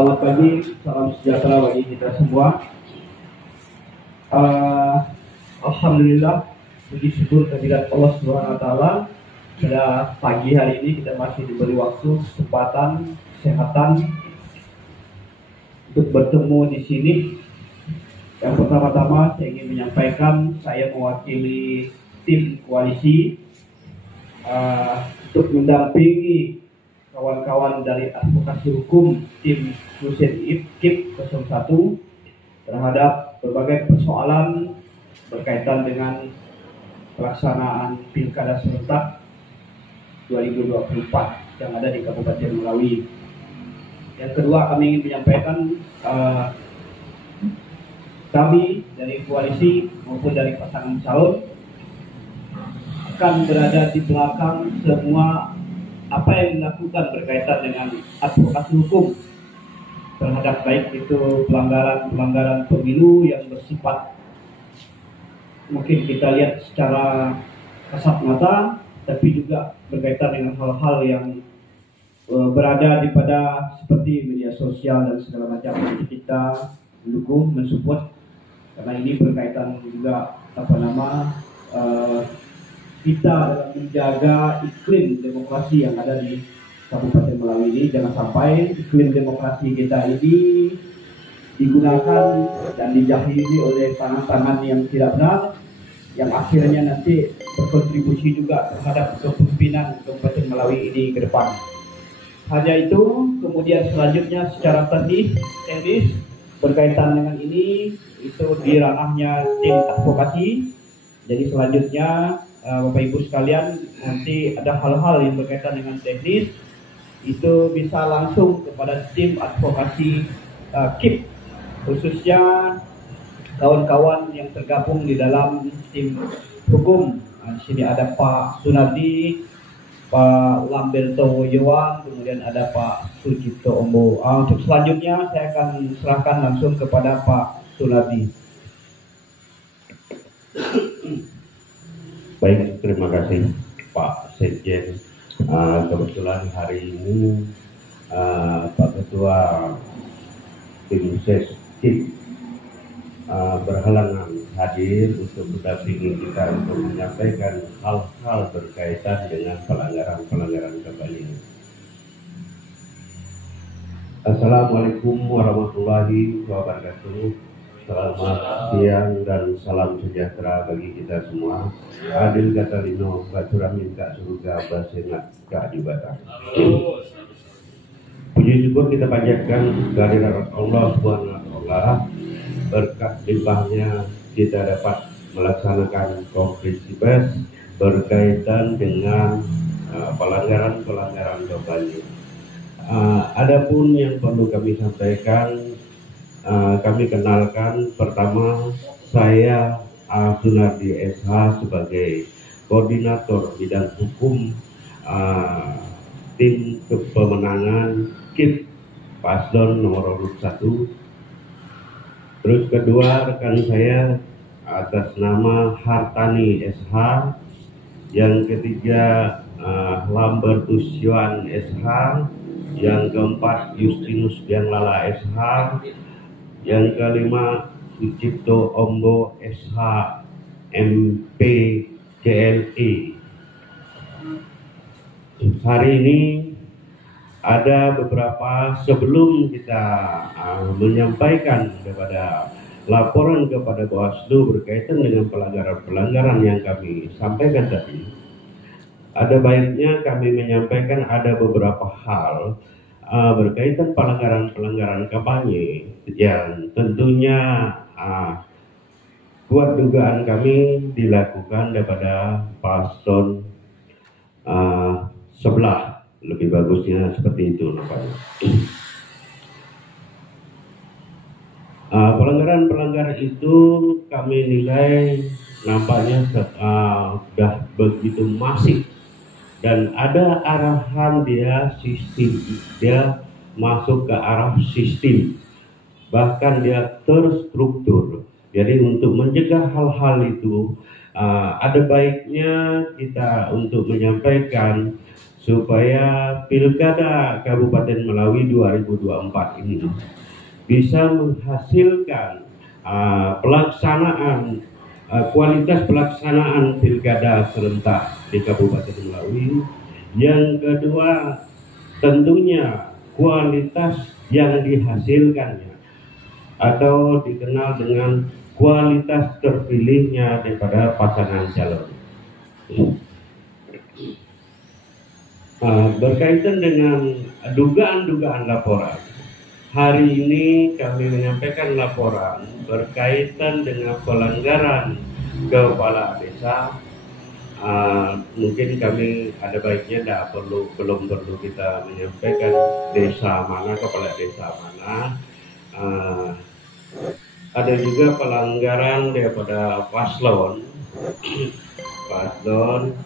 Selamat pagi, salam sejahtera bagi kita semua. Alhamdulillah, puji syukur kehadirat Allah Subhanahu Wa Taala. Pada pagi hari ini kita masih diberi waktu, kesempatan, kesehatan untuk bertemu di sini. Yang pertama-tama saya ingin menyampaikan, saya mewakili tim koalisi untuk mendampingi kawan-kawan dari advokasi hukum tim Husein KIP 01 terhadap berbagai persoalan berkaitan dengan pelaksanaan Pilkada serentak 2024 yang ada di Kabupaten Melawi. Yang kedua, kami ingin menyampaikan kami dari koalisi maupun dari pasangan calon akan berada di belakang semua apa yang dilakukan berkaitan dengan advokasi hukum terhadap baik itu pelanggaran pemilu yang bersifat mungkin kita lihat secara kasat mata, tapi juga berkaitan dengan hal-hal yang berada di pada seperti media sosial dan segala macam. Kita mendukung, mensupport karena ini berkaitan juga kita dalam menjaga iklim demokrasi yang ada di Kabupaten Melawi ini. Jangan sampai iklim demokrasi kita ini digunakan dan dijahili oleh tangan-tangan yang tidak benar, yang akhirnya nanti berkontribusi juga terhadap kepemimpinan Kabupaten Melawi ini ke depan. Hanya itu, kemudian selanjutnya secara teknis berkaitan dengan ini, itu di ranahnya tim advokasi. Jadi selanjutnya Bapak Ibu sekalian, nanti ada hal-hal yang berkaitan dengan teknis itu bisa langsung kepada tim advokasi KIP, khususnya kawan-kawan yang tergabung di dalam tim hukum. Di sini ada Pak Sunardi, Pak Lamberto Yowan, kemudian ada Pak Sucipto Ombo. Untuk selanjutnya saya akan serahkan langsung kepada Pak Sunardi. Baik, terima kasih Pak Sekjen. Kebetulan hari ini Pak Ketua tim KIP berhalangan hadir untuk mendampingi kita untuk menyampaikan hal-hal berkaitan dengan pelanggaran kembali. Assalamualaikum warahmatullahi wabarakatuh. Selamat siang dan salam sejahtera bagi kita semua. Adil kata lino, baturamin kak surga, basengat kak di batang. Puji syukur kita panjatkan kehadirat Allah SWT. Berkat limpahnya kita dapat melaksanakan konferensi pers berkaitan dengan pelanggaran kembali. Adapun yang perlu kami sampaikan, kami kenalkan, pertama saya Sunardi SH sebagai koordinator bidang hukum tim pemenangan KIP Paslon nomor urut 1. Terus kedua, rekan saya atas nama Hartani SH. Yang ketiga Lambertus Yohan SH. Yang keempat Justinus Bianglala SH. Yang kelima Sucipto Ombo SH MP CLE. Hari ini ada beberapa, sebelum kita menyampaikan kepada laporan kepada Bawaslu berkaitan dengan pelanggaran yang kami sampaikan tadi, ada baiknya kami menyampaikan ada beberapa hal berkaitan pelanggaran kampanye yang tentunya kuat dugaan kami dilakukan daripada paslon sebelah. Lebih bagusnya seperti itu nampaknya. Pelanggaran itu kami nilai nampaknya sudah begitu masif dan ada arahan dia masuk ke arah sistem, bahkan dia terstruktur. Jadi untuk mencegah hal-hal itu ada baiknya kita untuk menyampaikan supaya Pilkada Kabupaten Melawi 2024 ini bisa menghasilkan pelaksanaan kualitas pelaksanaan pilkada serentak di Kabupaten Melawi. Yang kedua, tentunya kualitas yang dihasilkannya atau dikenal dengan kualitas terpilihnya daripada pasangan calon. Berkaitan dengan dugaan-dugaan laporan, hari ini kami menyampaikan laporan berkaitan dengan pelanggaran kepala desa. Mungkin kami ada baiknya belum perlu kita menyampaikan desa mana, kepala desa mana. Ada juga pelanggaran daripada paslon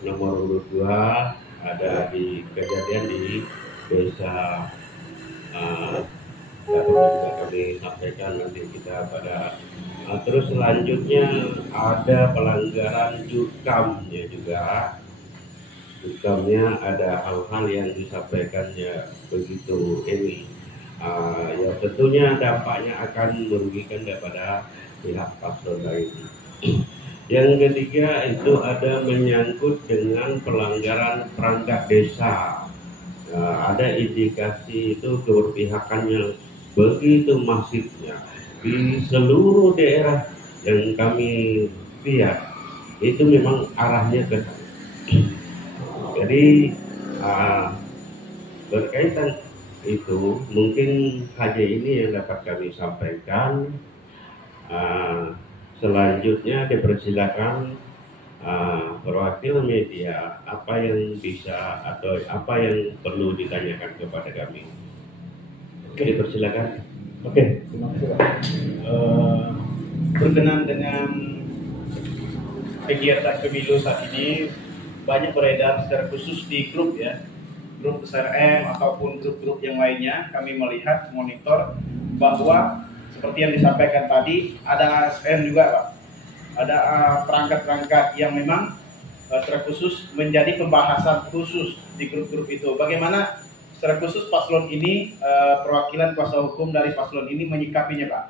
nomor urut 2, ada di kejadian di desa juga kami sampaikan nanti kita pada terus selanjutnya ada pelanggaran jukamnya juga. Jukamnya ada hal-hal yang disampaikannya begitu ini ya tentunya dampaknya akan merugikan daripada pihak paslon lain. Yang ketiga itu ada menyangkut dengan pelanggaran perangkat desa. Ada indikasi itu keberpihakannya begitu masifnya di seluruh daerah yang kami lihat, itu memang arahnya ke sana. Jadi berkaitan itu mungkin hanya ini yang dapat kami sampaikan. Selanjutnya dipersilakan perwakilan media apa yang bisa atau apa yang perlu ditanyakan kepada kami. Oke, dipersilakan. Oke, terima kasih Pak. Berkenan dengan kegiatan pemilu saat ini banyak beredar secara khusus di grup ya, grup SRM ataupun grup-grup yang lainnya. Kami melihat monitor bahwa seperti yang disampaikan tadi, ada ASN juga Pak. Ada perangkat-perangkat yang memang secara khusus menjadi pembahasan khusus di grup-grup itu. Bagaimana secara khusus paslon ini, perwakilan kuasa hukum dari paslon ini menyikapinya Pak,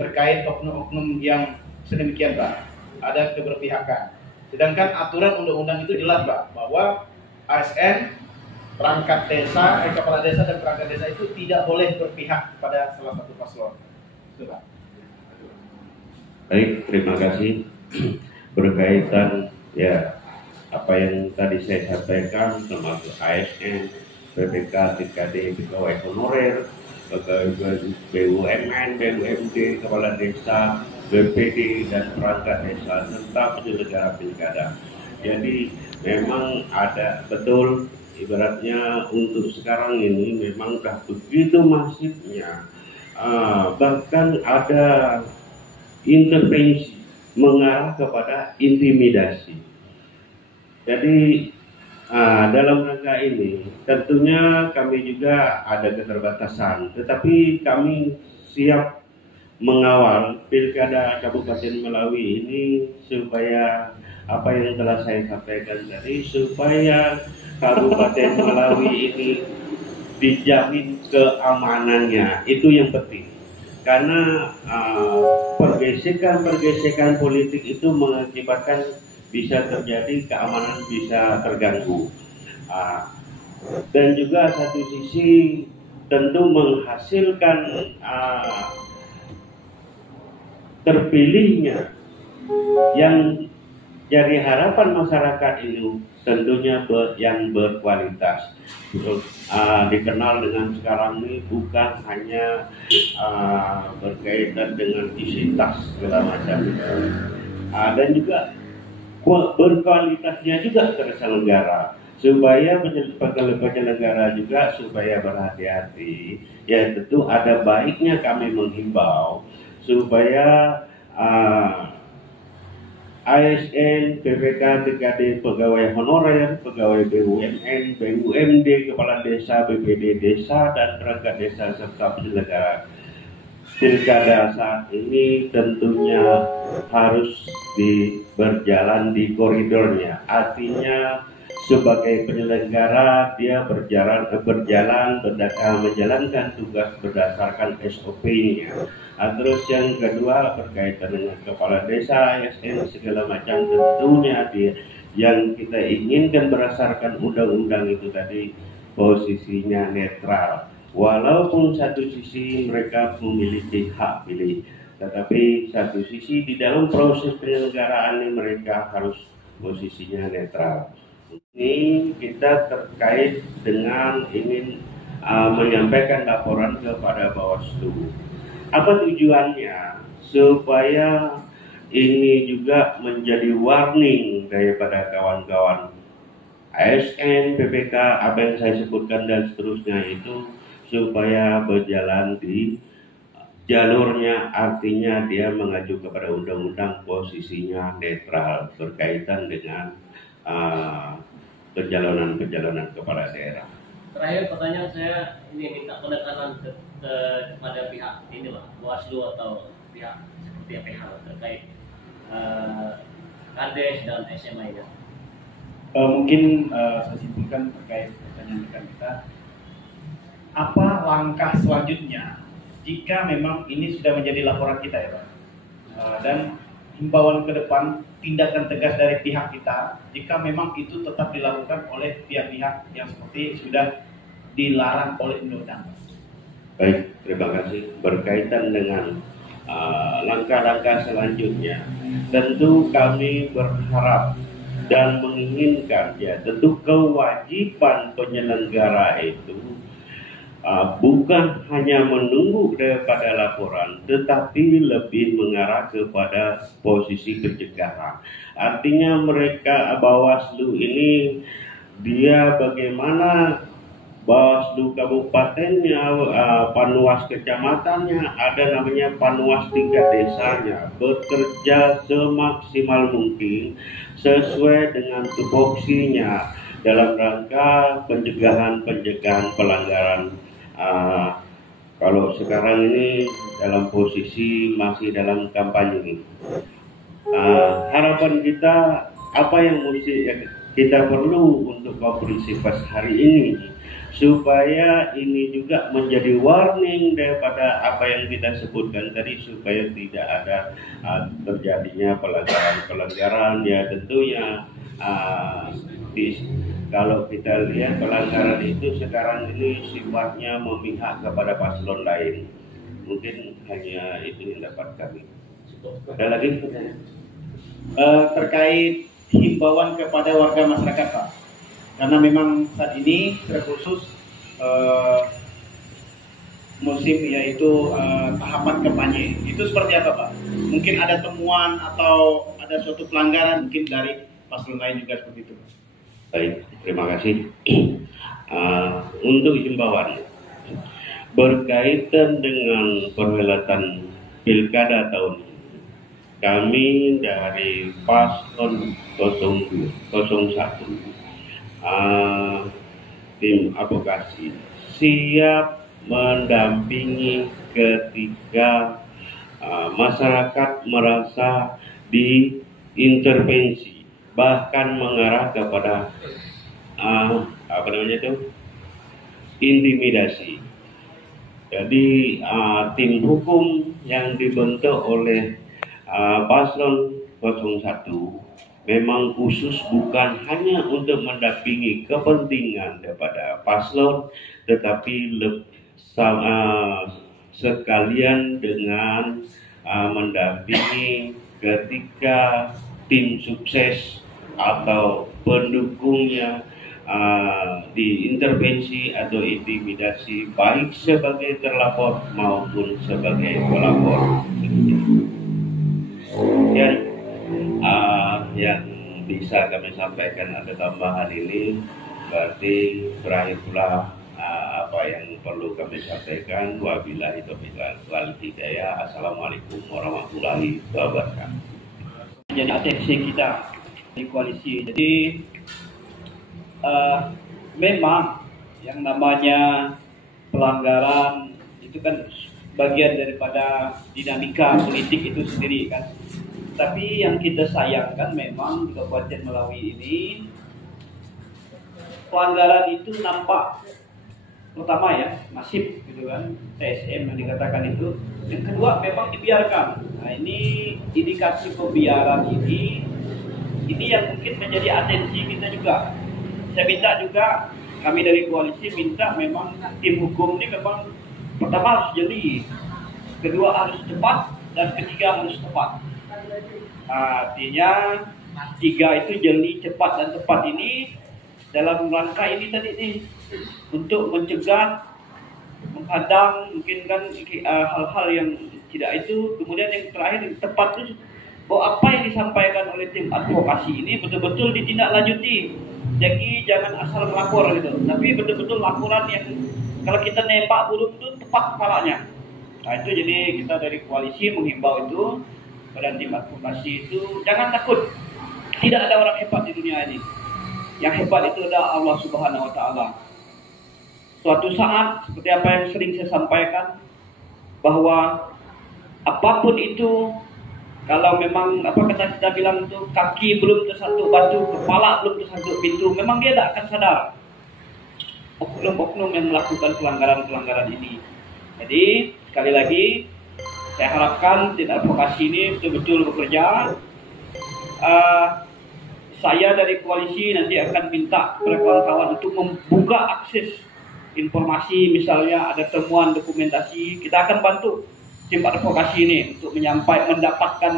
terkait oknum-oknum yang sedemikian Pak, ada keberpihakan. Sedangkan aturan undang-undang itu jelas Pak, bahwa ASN, perangkat desa, kepala desa dan perangkat desa itu tidak boleh berpihak pada salah satu paslon. Itu Pak. Baik, terima kasih. Berkaitan ya apa yang tadi saya sampaikan termasuk ASN, PPK, TKD, pegawai honorer, pegawai BUMN, BUMD, kepala desa, BPD dan perangkat desa serta penyelenggara pilkada. Jadi memang ada betul ibaratnya untuk sekarang ini memang sudah begitu masifnya, bahkan ada intervensi mengarah kepada intimidasi. Jadi dalam rangka ini tentunya kami juga ada keterbatasan, tetapi kami siap mengawal Pilkada Kabupaten Melawi ini supaya apa yang telah saya sampaikan tadi, supaya Kabupaten Melawi ini dijamin keamanannya, itu yang penting. Karena pergesekan politik itu mengakibatkan bisa terjadi keamanan bisa terganggu, dan juga satu sisi tentu menghasilkan terpilihnya yang jadi harapan masyarakat ini tentunya yang berkualitas. Dikenal dengan sekarang ini bukan hanya berkaitan dengan isi tas segala macam, dan juga berkualitasnya juga terselenggara, supaya penyelenggara juga supaya berhati-hati. Ya tentu ada baiknya kami menghimbau supaya ASN, PPK, TKD, pegawai honorer, pegawai BUMN, BUMD, kepala desa, BPD desa, dan perangkat desa serta penyelenggara pilkada saat ini tentunya harus berjalan di koridornya. Artinya sebagai penyelenggara dia menjalankan tugas berdasarkan SOP-nya. Terus yang kedua berkaitan dengan kepala desa, ASN segala macam, tentunya dia yang kita inginkan berdasarkan undang-undang itu tadi posisinya netral. Walaupun satu sisi mereka memiliki hak pilih, tetapi satu sisi di dalam proses penyelenggaraan ini mereka harus posisinya netral. Ini kita terkait dengan ingin menyampaikan laporan kepada Bawaslu. Apa tujuannya? Supaya ini juga menjadi warning daripada kawan-kawan ASN, PPK, apa yang saya sebutkan dan seterusnya itu, supaya berjalan di jalurnya, artinya dia mengacu kepada undang-undang posisinya netral berkaitan dengan pencalonan kepala daerah. Terakhir pertanyaan saya ini minta penekanan kepada pihak ini lah, Bawaslu atau pihak seperti PH terkait Kades dan SMA ini. Mungkin saya simpulkan terkait pertanyaan kita. Apa langkah selanjutnya jika memang ini sudah menjadi laporan kita ya Pak? Dan himbauan ke depan, tindakan tegas dari pihak kita jika memang itu tetap dilakukan oleh pihak-pihak yang seperti sudah dilarang oleh undang-undang. Baik, terima kasih. Berkaitan dengan langkah-langkah selanjutnya, tentu kami berharap dan menginginkan, ya tentu kewajiban penyelenggara itu bukan hanya menunggu daripada laporan, tetapi lebih mengarah kepada posisi pencegahan. Artinya mereka Bawaslu ini dia bagaimana Bawaslu kabupatennya, Panwas kecamatannya, ada namanya Panwas tingkat desanya, bekerja semaksimal mungkin sesuai dengan tupoksinya dalam rangka pencegahan pelanggaran. Kalau sekarang ini dalam posisi masih dalam kampanye. Harapan kita apa yang mesti kita perlu untuk komprehensif hari ini, supaya ini juga menjadi warning daripada apa yang kita sebutkan tadi, supaya tidak ada terjadinya pelanggaran ya tentunya. Kalau kita lihat pelanggaran itu sekarang ini sifatnya memihak kepada paslon lain. Mungkin hanya itu yang dapat kami. Ada lagi? Terkait himbauan kepada warga masyarakat Pak, karena memang saat ini terkhusus musim yaitu tahapan kampanye, itu seperti apa Pak? Mungkin ada temuan atau ada suatu pelanggaran mungkin dari paslon lain juga seperti itu. Baik, terima kasih. Untuk himbauan berkaitan dengan perhelatan pilkada tahun ini, kami dari paslon 01 tim advokasi siap mendampingi ketika masyarakat merasa diintervensi, bahkan mengarah kepada intimidasi. Jadi tim hukum yang dibentuk oleh paslon 01 memang khusus bukan hanya untuk mendampingi kepentingan daripada paslon, tetapi sekalian dengan mendampingi ketika tim sukses atau pendukungnya diintervensi atau intimidasi, baik sebagai terlapor maupun sebagai pelapor. Dan yang bisa kami sampaikan ada tambahan ini, berarti berakhir pula apa yang perlu kami sampaikan. Wabillahi taufiq wal hidayah. Assalamualaikum warahmatullahi wabarakatuh. Jadi atensi kita di koalisi. Jadi memang yang namanya pelanggaran itu kan bagian daripada dinamika politik itu sendiri kan. Tapi yang kita sayangkan memang di Kabupaten Melawi ini pelanggaran itu nampak, pertama ya masif gitu kan, TSM yang dikatakan itu. Yang kedua memang dibiarkan. Nah ini indikasi pembiaran ini yang mungkin menjadi atensi kita juga. Saya minta juga, kami dari koalisi minta memang tim hukum ini memang pertama harus jeli, kedua harus cepat, dan ketiga harus tepat. Artinya tiga itu jeli, cepat, dan tepat ini dalam rangka ini tadi nih, untuk mencegah, menghadang mungkin kan hal-hal yang tidak itu. Kemudian yang terakhir yang tepat itu bahwa apa yang disampaikan oleh tim advokasi ini betul-betul ditindaklanjuti. Jadi jangan asal melapor gitu, tapi betul-betul laporan yang kalau kita nembak burung itu tepat kepalanya. Nah itu jadi kita dari koalisi menghimbau itu pada tim advokasi itu jangan takut. Tidak ada orang hebat di dunia ini. Yang hebat itu adalah Allah Subhanahu wa Ta'ala. Suatu saat, seperti apa yang sering saya sampaikan, bahwa apapun itu, kalau memang apa kata kita bilang itu, kaki belum tersentuh batu, kepala belum tersentuh pintu, memang dia tidak akan sadar oknum-oknum yang melakukan pelanggaran-pelanggaran ini. Jadi sekali lagi saya harapkan tim advokasi ini betul-betul bekerja. Saya dari koalisi nanti akan minta kepada kawan-kawan untuk membuka akses informasi, misalnya ada temuan dokumentasi, kita akan bantu tim advokasi ini untuk mendapatkan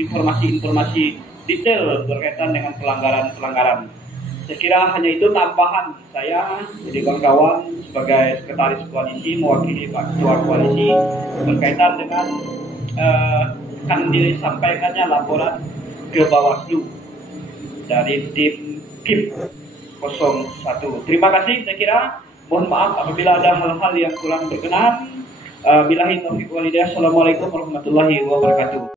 informasi-informasi detail berkaitan dengan pelanggaran-pelanggaran. Saya kira hanya itu tambahan saya jadi kawan-kawan sebagai sekretaris koalisi mewakili Pak Ketua Koalisi berkaitan dengan akan disampaikannya laporan ke Bawaslu dari tim KIP 01. Terima kasih, saya kira. Mohon maaf apabila ada hal-hal yang kurang berkenan. Billahi taufiq wal hidayah. Assalamualaikum warahmatullahi wabarakatuh.